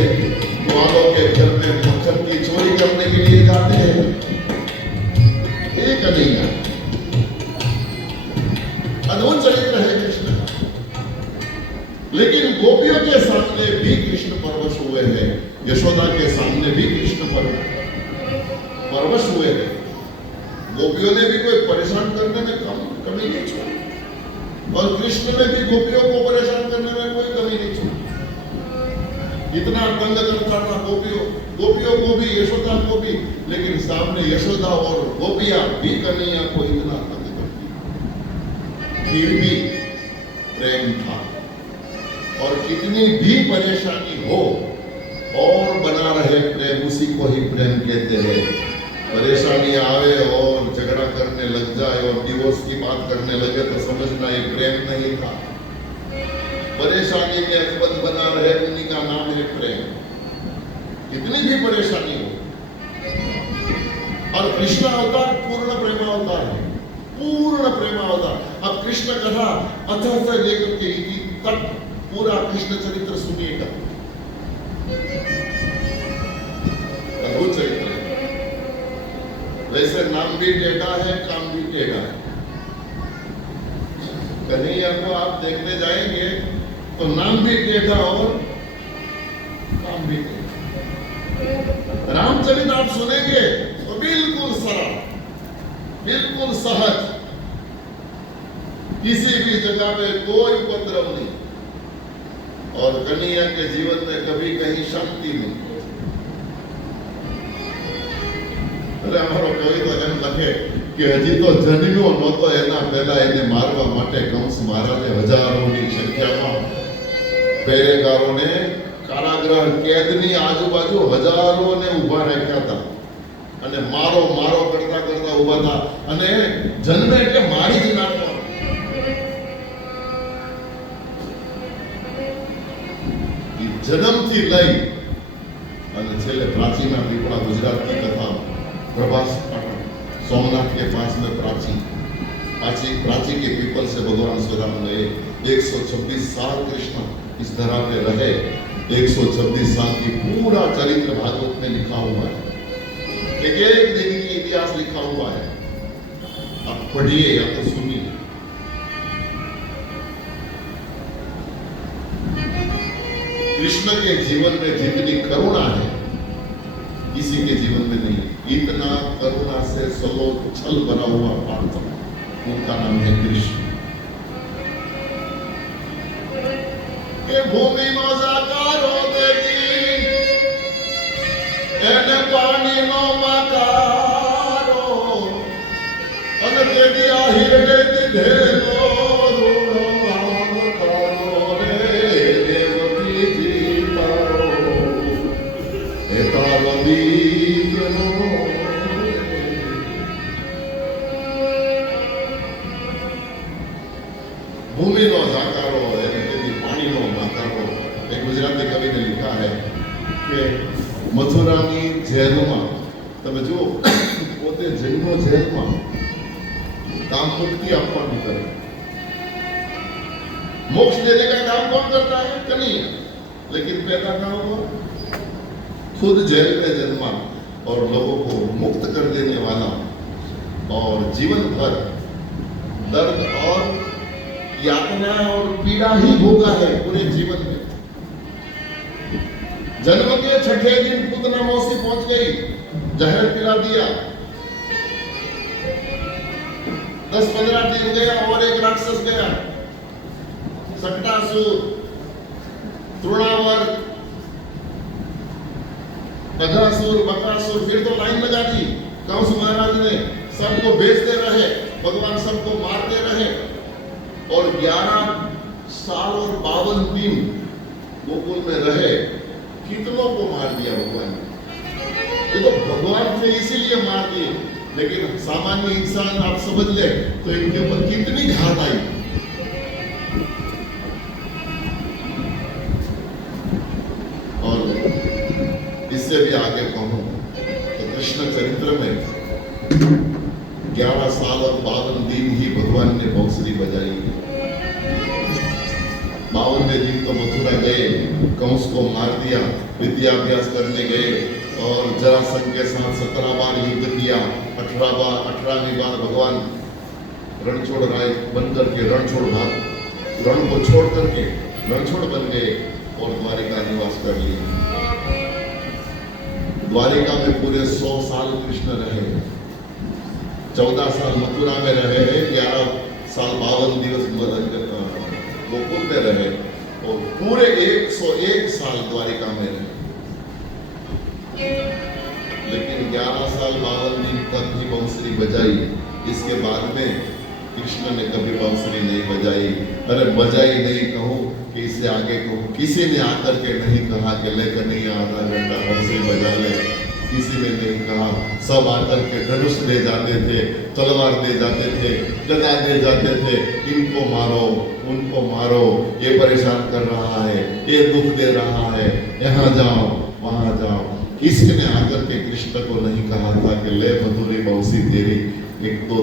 वालों के घर में मक्खन की चोरी करने के लिए जाते हैं। एक नहीं, अद्भुत चरित्र है कृष्ण का। लेकिन गोपियों के सामने भी कृष्ण इतना तंग करता था गोपियों को भी, यशोदा को भी, लेकिन सामने यशोदा और गोपियां भी कन्हैया को इतना तंग करती, फिर भी प्रेम था। और कितनी भी परेशानी हो और बना रहे प्रेम, उसी को ही प्रेम कहते हैं। परेशानी आवे और झगड़ा करने लग जाए और डिवोर्स की बात करने लगे तो समझना ये प्रेम नहीं था। परेशानी में अकबंध बना रहे, उन्हीं का नाम है प्रेम, कितनी भी परेशानी हो। और कृष्ण अवतार पूर्ण प्रेम अवतार है, पूर्ण प्रेम अवतार। अब कृष्ण कथा अथः से लेकर के इति तक पूरा कृष्ण चरित्र सुनिएगा, अद्भुत चरित्र है। वैसे नाम भी टेढ़ा है, काम भी टेढ़ा है। कन्हैया को आप देखने जाएंगे तो नाम भी टेढ़ा और काम भी टेढ़ा। रामचरित आप सुनेंगे तो बिल्कुल सरल, बिल्कुल सहज, किसी भी जगह पे कोई उपद्रव नहीं। और कन्हैया के जीवन में कभी कहीं शांति नहीं। अरे हमारो कवि तो एम लखे कि हजी तो जन्म्यो नहोतो एना पहेला એને મારવા માટે કંસ મહારાજે હજારોની સંખ્યામાં પહેરેદારોને કારાગૃહ કેદની આજુબાજુ હજારોને ઊભા રાખ્યા હતા અને મારો મારો કરતા કરતા ઊભા હતા અને જન્મે એટલે મારી જ નાખવાનો। જન્મથી લઈ અને છેલ્લે પ્રાચીના પીપળા ગુજરાતની કથા प्रभास सोमनाथ के पास में प्राची के पीपल से भगवान श्री राम गए। 126 साल कृष्ण इस धरा पे रहे। 126 साल की पूरा चरित्र भागवत में लिखा हुआ है, एक दिन की इतिहास लिखा हुआ है। आप पढ़िए या तो सुनिए। कृष्ण के जीवन में जितनी करुणा है किसी के जीवन में नहीं। इतना करुणा से सलोक छल भरा हुआ पात्र, उनका नाम है कृष्ण। के भूमि नो जाकारो देगी एने पानी नो मकारो अन देगी हिरणे दिधेलो रूणो आवकारो रे देवकी जी तारो एतावदी भूमि नो जाकारो पानी नो माकारो। एक गुजराती कवि ने लिखा है कि मथुरानी जेल में तमे जो पोते जन्मो जेल में काम मुक्ति आपवानी करे। मोक्ष देने का काम कौन करता है? कन्हैया। लेकिन पैदा कहाँ हुआ? खुद जेल में जन्मा और लोगों को मुक्त कर देने वाला और जीवन भर दर्द और यातना और पीड़ा ही भोगा है पूरे जीवन में। जन्म के छठे दिन पुतना मौसी पहुंच गई, जहर पिला दिया। 10-15 दिन गया और एक राक्षस गया, सक्टासुर, तृणावर, बघासुर, बकासुर। फिर तो लाइन लगा दी कंस महाराज ने, सबको बेचते रहे, भगवान सबको मारते रहे। और 11 साल और 52 दिन गोकुल में रहे। कितनों को मार दिया भगवान ने। ये तो भगवान थे इसीलिए मार दिए, लेकिन सामान्य इंसान आप समझ ले तो इनके ऊपर कितनी घात आई। और इससे भी आगे कहूं तो कृष्ण चरित्र में 11 साल और 52 दिन ही भगवान ने बंसुरी बजाई। 52वें दिन तो मथुरा गए, कंस को मार दिया, विद्याभ्यास करने गए और जरासंध के साथ 17 बार युद्ध किया। 18वीं बार भगवान रणछोड़ राय बनकर के रण को छोड़ करके रणछोड़ बन गए और द्वारिका निवास कर लिया। द्वारिका में पूरे 100 साल कृष्ण रहे। 14 साल मथुरा में रहे, 11 साल 52 दिवस गोकुल में रहे और पूरे 101 साल द्वारिका में रहे, लेकिन 11 साल 52 दिन तक ही बांसुरी बजाई। इसके बाद में कृष्ण ने कभी बांसुरी नहीं बजाई। अरे बजाई नहीं कहूँ कि इससे आगे को किसी ने आकर के नहीं कहा कि लेकर नहीं आधा घंटा बांसुरी बजा ले, किसी ने नहीं कहा। सब आकर के धनुष दे जाते थे, तलवार दे जाते थे, गदा दे जाते थे, इनको मारो उनको मारो, ये परेशान कर रहा है, ये दुख दे रहा है, यहाँ जाओ वहां जाओ। किसी ने आकर के कृष्ण को नहीं कहा था कि ले मधुरी मौसी तेरी एक दो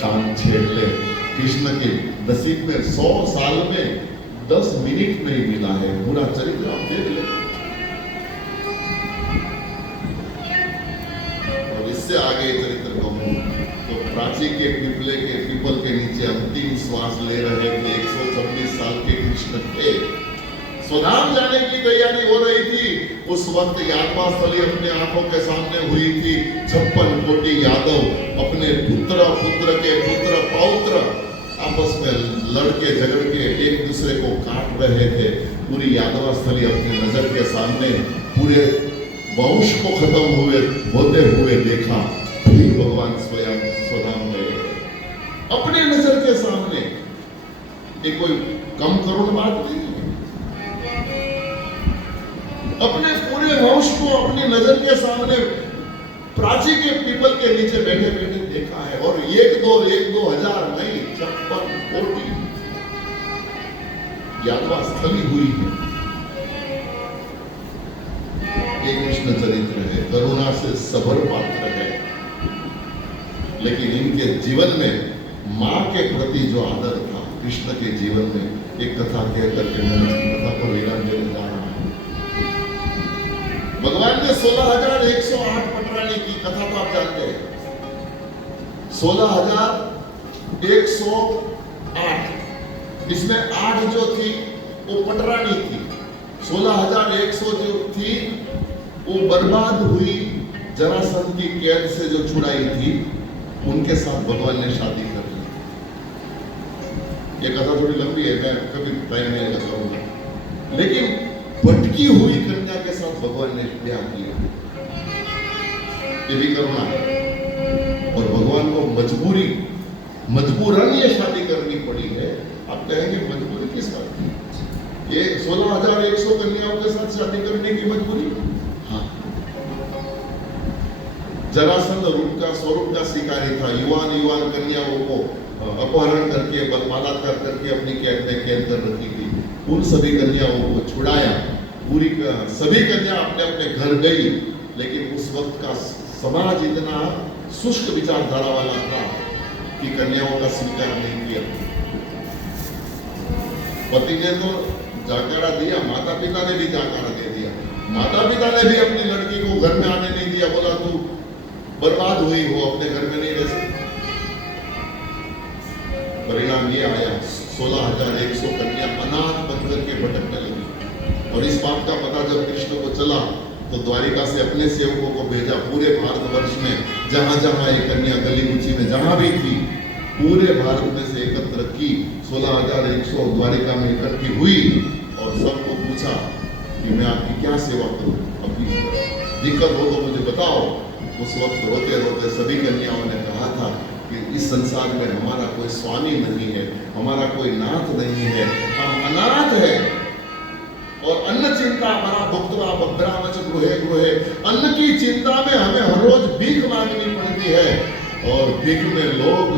टांग छेड़ ले। कृष्ण के नसीब में 100 साल में 10 मिनट नहीं मिला है। पूरा चरित्र आप देख ले। और इससे आगे चरित्र कहूं तो प्राची के पीपल के नीचे अंतिम श्वास ले रहे थे 126 साल के कृष्ण थे। स्वधाम जाने की तैयारी हो रही थी। उस वक्त यादवा स्थली अपने आंखों के सामने हुई थी। 56 कोटि यादव अपने पुत्र के पुत्र पौत्र आपस में लड़के झगड़ के एक दूसरे को काट रहे थे। पूरी यादवा स्थली अपने नजर के सामने पूरे वंश को खत्म होते हुए देखा। फिर भगवान स्वयं स्वधाम गए अपने नजर के सामने। ये कोई कम करुण बात नहीं है। अपने पूरे वंश को अपनी नजर के सामने प्राची के पीपल के नीचे बैठे बैठे देखा है। और एक दो हजार नहीं 56 कोटि यादवा स्थली हुई है। एक कृष्ण चरित्र है, करुणा से सबर पात्र है। लेकिन इनके जीवन में मां के प्रति जो आदर था कृष्ण के जीवन में, एक कथा कह करके मैं इसकी कथा को विराम देने जा रहा हूं। भगवान ने 16,108 पटरानी की कथा तो आप जानते हैं। 16,108 इसमें 8 जो थी वो पटरानी थी। 16,100 जो थी वो बर्बाद हुई जरासंध की कैद से जो छुड़ाई थी, उनके साथ भगवान ने शादी कर ली। ये कथा थोड़ी लंबी है, मैं कभी टाइम नहीं लगाऊंगा। लेकिन भटकी हुई कन्या के साथ भगवान ने ब्याह किया, ये भी करुणा है। और भगवान को मजबूरन ये शादी करनी पड़ी है। आप कहेंगे मजबूरी किस बात की? ये 16,100 कन्याओं के साथ शादी करने की मजबूरी? हाँ, जरासंध रूप का स्वरूप का शिकारी था। युवान कन्याओं को अपहरण करके बलात्कार करके अपनी कैद में कैद कर रखी थी। उन सभी कन्याओं को छुड़ाया। पूरी सभी कन्या अपने अपने घर गई। लेकिन उस वक्त का समाज इतना शुष्क विचारधारा वाला था कि कन्याओं का स्वीकार नहीं किया। पति ने तो जाकारा दिया, माता पिता ने भी जाकारा दे दिया। माता पिता ने भी अपनी लड़की को घर में आने नहीं दिया, बोला तू बर्बाद हुई हो, अपने घर में नहीं रह सकती। परिणाम ये आया, 16,100 कन्या अनाथ बनकर के भटकने लगी। और इस बात का पता जब कृष्ण को चला तो द्वारिका से अपने सेवकों को भेजा। पूरे भारतवर्ष में जहां जहां ये कन्या गली गुची में जहां भी थी, पूरे भारत में से एकत्र की। 16,100 द्वारिका में इकट्ठी हुई और सबको पूछा कि मैं आपकी क्या सेवा करूं, अपनी दिक्कत हो तो मुझे बताओ। उस वक्त रोते रोते सभी कन्याओं ने कहा था कि इस संसार में हमारा कोई स्वामी नहीं है, हमारा कोई नाथ नहीं है, हम अनाथ है। और अन्न चिंता हमारा भुक्तवा बभ्रामच गृहे गृहे, अन्न की चिंता में हमें हर रोज भीख मांगनी पड़ती है। और भीख में लोग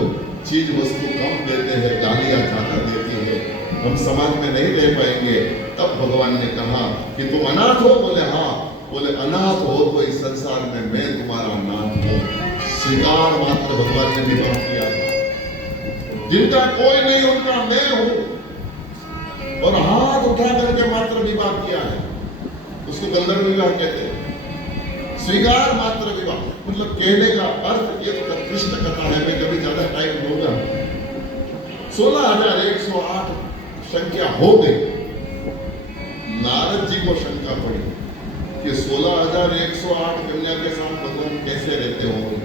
चीज वस्तु कम देते हैं, गालियां ज्यादा देती है, हम समाज में नहीं रह पाएंगे। तब भगवान ने कहा कि तुम अनाथ हो? बोले हाँ। बोले अनाथ हो तो इस संसार में मैं तुम्हारा नाथ हूं। स्वीकार मात्र भगवान ने विवाह किया था। जिनका कोई नहीं उनका मैं हूं। और हाथ उठा करके मात्र विवाह किया है, उसको गंधर्व विवाह कहते हैं। स्वीकार मात्र विवाह मतलब कहने का अर्थ, ये तो कृष्ण कथा है, मैं कभी ज्यादा टाइम लूंगा। 16,108 संख्या हो गई। नारद जी को शंका पड़ी कि 16,108 कन्या के साथ भगवान कैसे रहते होंगे।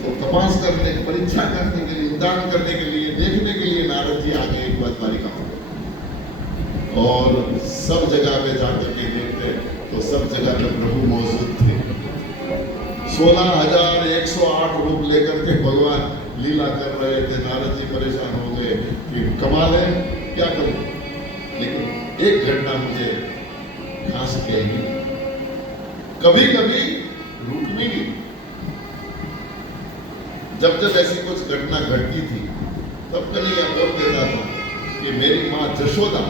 तो तपास करने, परीक्षा करने के लिए, निदान करने के लिए, देखने के लिए नारद जी आगे एक बार द्वारिका में। और सब जगह पे जाकर के देखते तो सब जगह पे प्रभु मौजूद थे। 16,108 रूप लेकर के भगवान लीला कर रहे थे। नारद जी परेशान हो गए कि कमाल है, क्या करूं। लेकिन एक घटना मुझे खास कहेगी, कभी कभी रुक्मिणी जब जब ऐसी कुछ घटना घटती थी तब कन्हैया बोल देता था कि मेरी माँ जशोदा,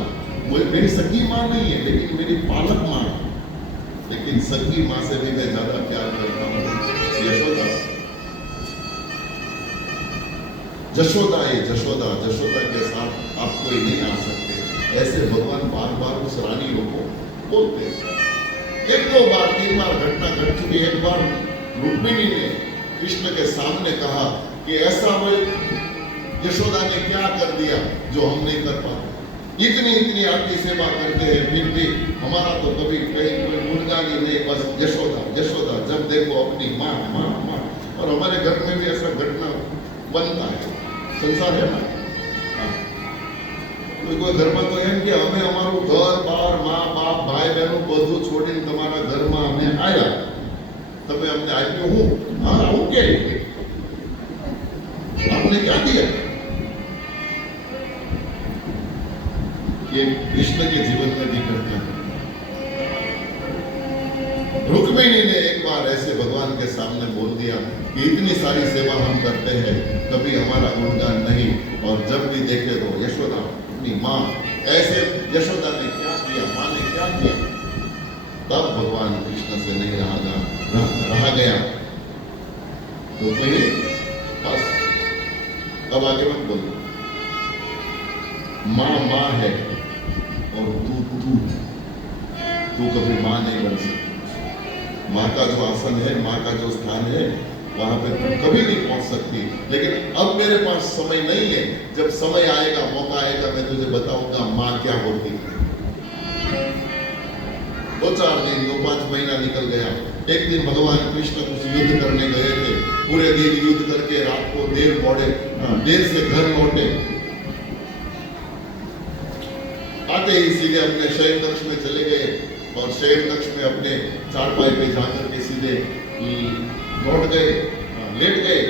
मेरी सगी माँ नहीं है लेकिन मेरी पालक माँ है, लेकिन सगी माँ से भी मैं ज्यादा प्यार करता हूँ यशोदा। जशोदा है जशोदा, जशोदा के साथ आप कोई नहीं आ सकते। ऐसे भगवान बार बार उस रानियों को बोलते। एक दो बार तीन बार घटना घट चुकी। एक बार रुक्मिणी ने कृष्ण के सामने कहा कि ऐसा वो यशोदा ने क्या कर दिया जो हम नहीं कर पाते। इतनी इतनी आपकी सेवा करते हैं फिर भी हमारा तो कभी कहीं कोई गुणगान ही नहीं, बस यशोदा यशोदा, जब देखो अपनी माँ माँ माँ। और हमारे घर में भी ऐसा घटना बनता है, संसार है ना। कोई घर में तो एम कि हमें हमारू घर बार माँ बाप भाई बहनों બધું છોડીને તમારા ઘરમાં અમે આવ્યા, તમે અમને આપ્યું હું? हाँ હું કે आपने क्या दिया? ये कृष्ण के जीवन में भी करते हैं। रुक्मिणी ने एक बार ऐसे भगवान के सामने बोल दिया कि इतनी सारी सेवा हम करते हैं, कभी हमारा गुणगान नहीं, और जब भी देखे तो यशोदा अपनी माँ। ऐसे यशोदा ने क्या किया, माँ ने क्या किया? तब भगवान कृष्ण से नहीं रहा गया। रुक्मिणी बस अब आगे मत बोलो। माँ माँ है और तू कभी माँ नहीं बन सकती। माँ का जो आसन है, माँ का जो स्थान है, वहां पे तू कभी नहीं पहुंच सकती। लेकिन अब मेरे पास समय नहीं है, जब समय आएगा, मौका आएगा, मैं तुझे बताऊंगा माँ क्या होती है। 2-4 दिन 2-5 महीना निकल गया। एक दिन भगवान कृष्ण कुछ युद्ध करने गए थे, पूरे दिन युद्ध करके रात को देर से घर लौटे। आते ही सीधे अपने शयन कक्ष में चले गए और शयन कक्ष में अपने चारपाई पे जाकर के सीधे लौट गए, लेट गए।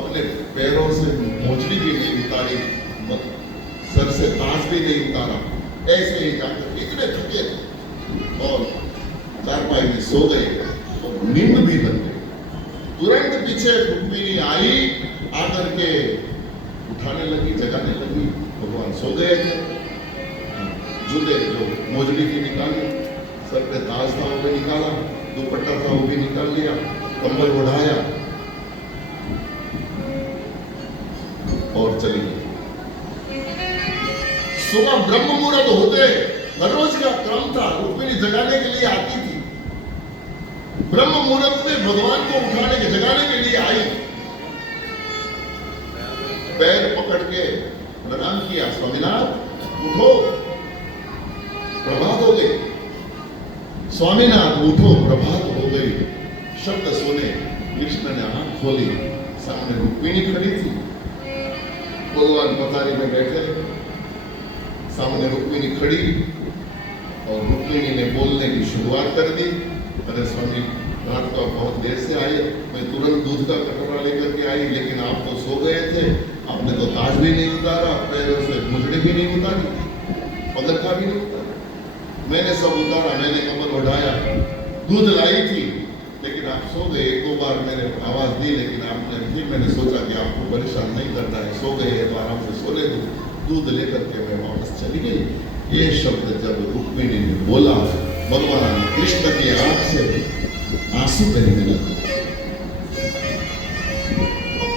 अपने पैरों से मोचड़ी भी नहीं उतारी, सर से ताज भी नहीं उतारा, ऐसे ही जाकर इतने थके और चारपाई में सो गए और नींद भी लग गई। तुरंत पीछे रुक्मिणी आई, आकर के उठाने लगी, जगाने लगी। भगवान सो गए थे। जूते जो मोजड़ी की निकाली, सर पे ताज था वो भी निकाला, दुपट्टा था वो भी निकाल लिया, कंबल उड़ाया और चली गई। सुबह ब्रह्म मुहूर्त होते हर रोज का क्रम था, रुक्मिणी जगाने के लिए आती थी। ब्रह्म मुहूर्त में भगवान को उठाने के जगाने के लिए आई, पैर पकड़ के प्रणाम किया, स्वामीनाथ उठो, प्रभात हो गई। स्वामीनाथ उठो, प्रभात हो गई। शब्द सुने, कृष्ण ने आंख खोली, सामने रुक्मिणी खड़ी थी। भगवान पथारी में बैठे, सामने रुक्मिणी खड़ी और रुक्मिणी ने बोलने की शुरुआत कर दी। अरे स्वामी, रात को बहुत देर से आए, मैं तुरंत दूध का कटोरा लेकर के आई, लेकिन आप तो सो गए थे, आपने तो ताज भी नहीं उतारा, पैरों से मुजड़ी भी नहीं उतारी, पगड़का भी नहीं उतारा। मैंने सब उतारा, मैंने कमर उठाया, दूध लाई थी, लेकिन आप सो गए। 1-2 बार मैंने आवाज दी, लेकिन आपने, फिर मैंने सोचा कि आपको परेशान नहीं करना है, सो गए हैं तो आराम से सोने दो। दूध लेकर के मैं वापस चली गई। ये शब्द जब रुक्मिणी ने बोला, भगवान कृष्ण की आंख से आंसू बहने लगे।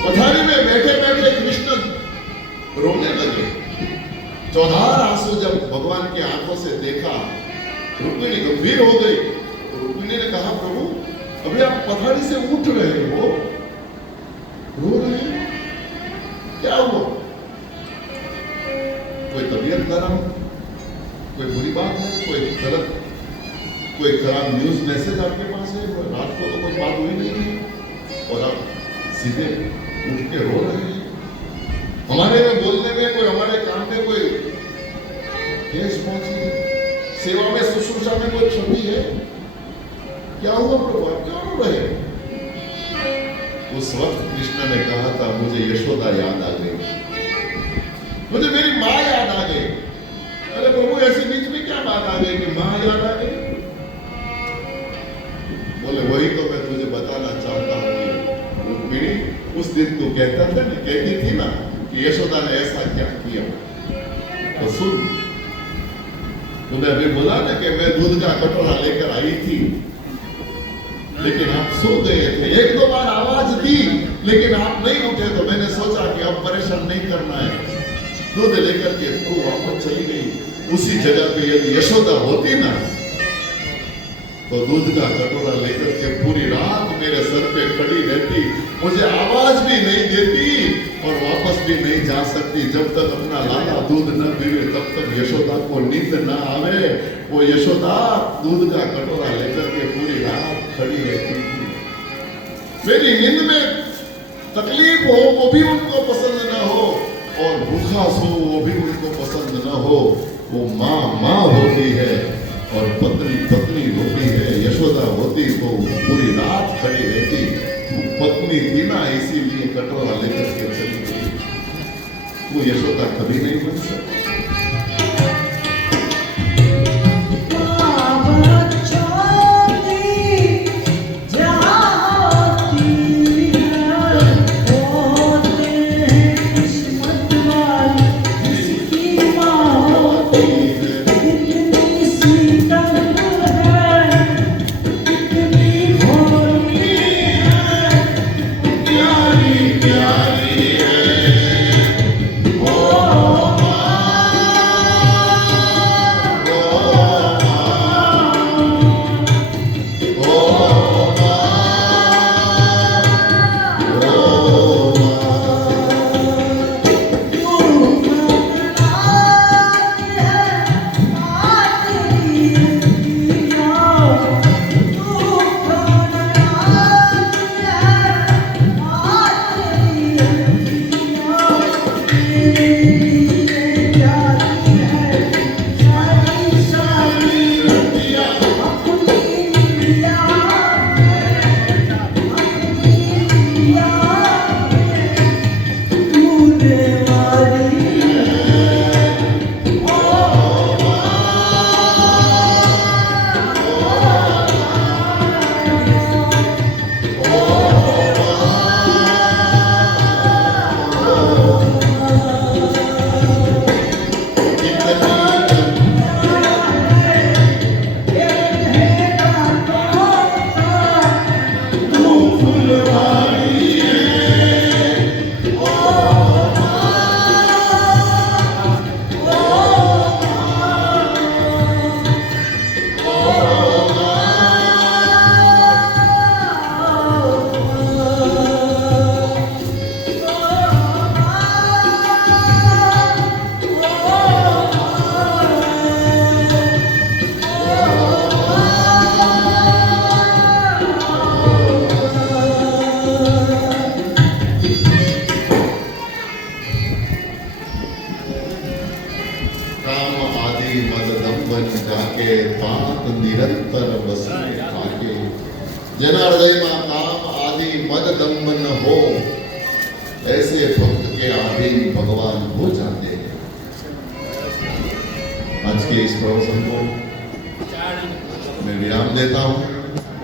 पथारी में बैठे बैठे कृष्ण रोने लगे। 14 आंसू जब भगवान की आंखों से देखा, रुक्मिणी गंभीर हो गई। रुक्मिणी ने कहा, प्रभु अभी आप पथारी से उठ रहे हो, रो रहे हो, क्या हुआ? कोई तबीयत नरम, कोई बुरी बात है, कोई खराब न्यूज मैसेज आपके पास है? रात को तो कोई बात हुई नहीं है और आप सीधे उठ के रो रहे हैं। हमारे में बोलने में, कोई हमारे काम में कोई ठेस पहुंची है? सेवा में शुश्रूषा में कोई क्षति है? क्या हुआ प्रभु, आप क्यों रो रहे? उस वक्त कृष्ण ने कहा था, मुझे यशोदा याद आ गई, मुझे मेरी माँ याद आ गई। अरे प्रभु, ऐसे बीच में क्या बात आ गई कि माँ याद आ गई? बोले वही तो मैं तुझे बताना चाहता हूँ कि रुक्मिणी, उस दिन तू कहती थी ना कि यशोदा ने ऐसा क्या किया, तो सुन, तूने अभी बोला ना कि मैं दूध का कटोरा लेकर आई थी, लेकिन आप सो गए थे। एक दो बार आवाज दी लेकिन आप नहीं उठे, तो मैंने सोचा कि अब परेशान नहीं करना है, दूध लेकर के तू वापस चली गई। उसी जगह पे यदि यशोदा होती ना, तो दूध का कटोरा लेकर के पूरी रात मेरे सर पे खड़ी रहती, मुझे आवाज भी नहीं देती और वापस भी नहीं जा सकती। जब तक अपना लाला दूध न पीवे तब तक यशोदा को नींद न आवे। वो यशोदा दूध का कटोरा लेकर के पूरी रात खड़ी रहती थी। मेरी नींद में तकलीफ हो वो भी उनको पसंद न हो, और भूखा सो वो भी उनको पसंद न हो। वो माँ माँ होती है और पत्नी पत्नी होती है। यशोदा होती तो पूरी रात खड़ी रहती, पत्नी थी ना, इसीलिए कटोरा लेकर के चली गई। वो यशोदा कभी नहीं बन सकती। જેના હૃદયમાં કામ આદि મદ દંભ ન हो, ऐसे भक्त के आदि भगवान हो जाते हैं। आज के इस प्रवचन को मैं विराम देता हूँ।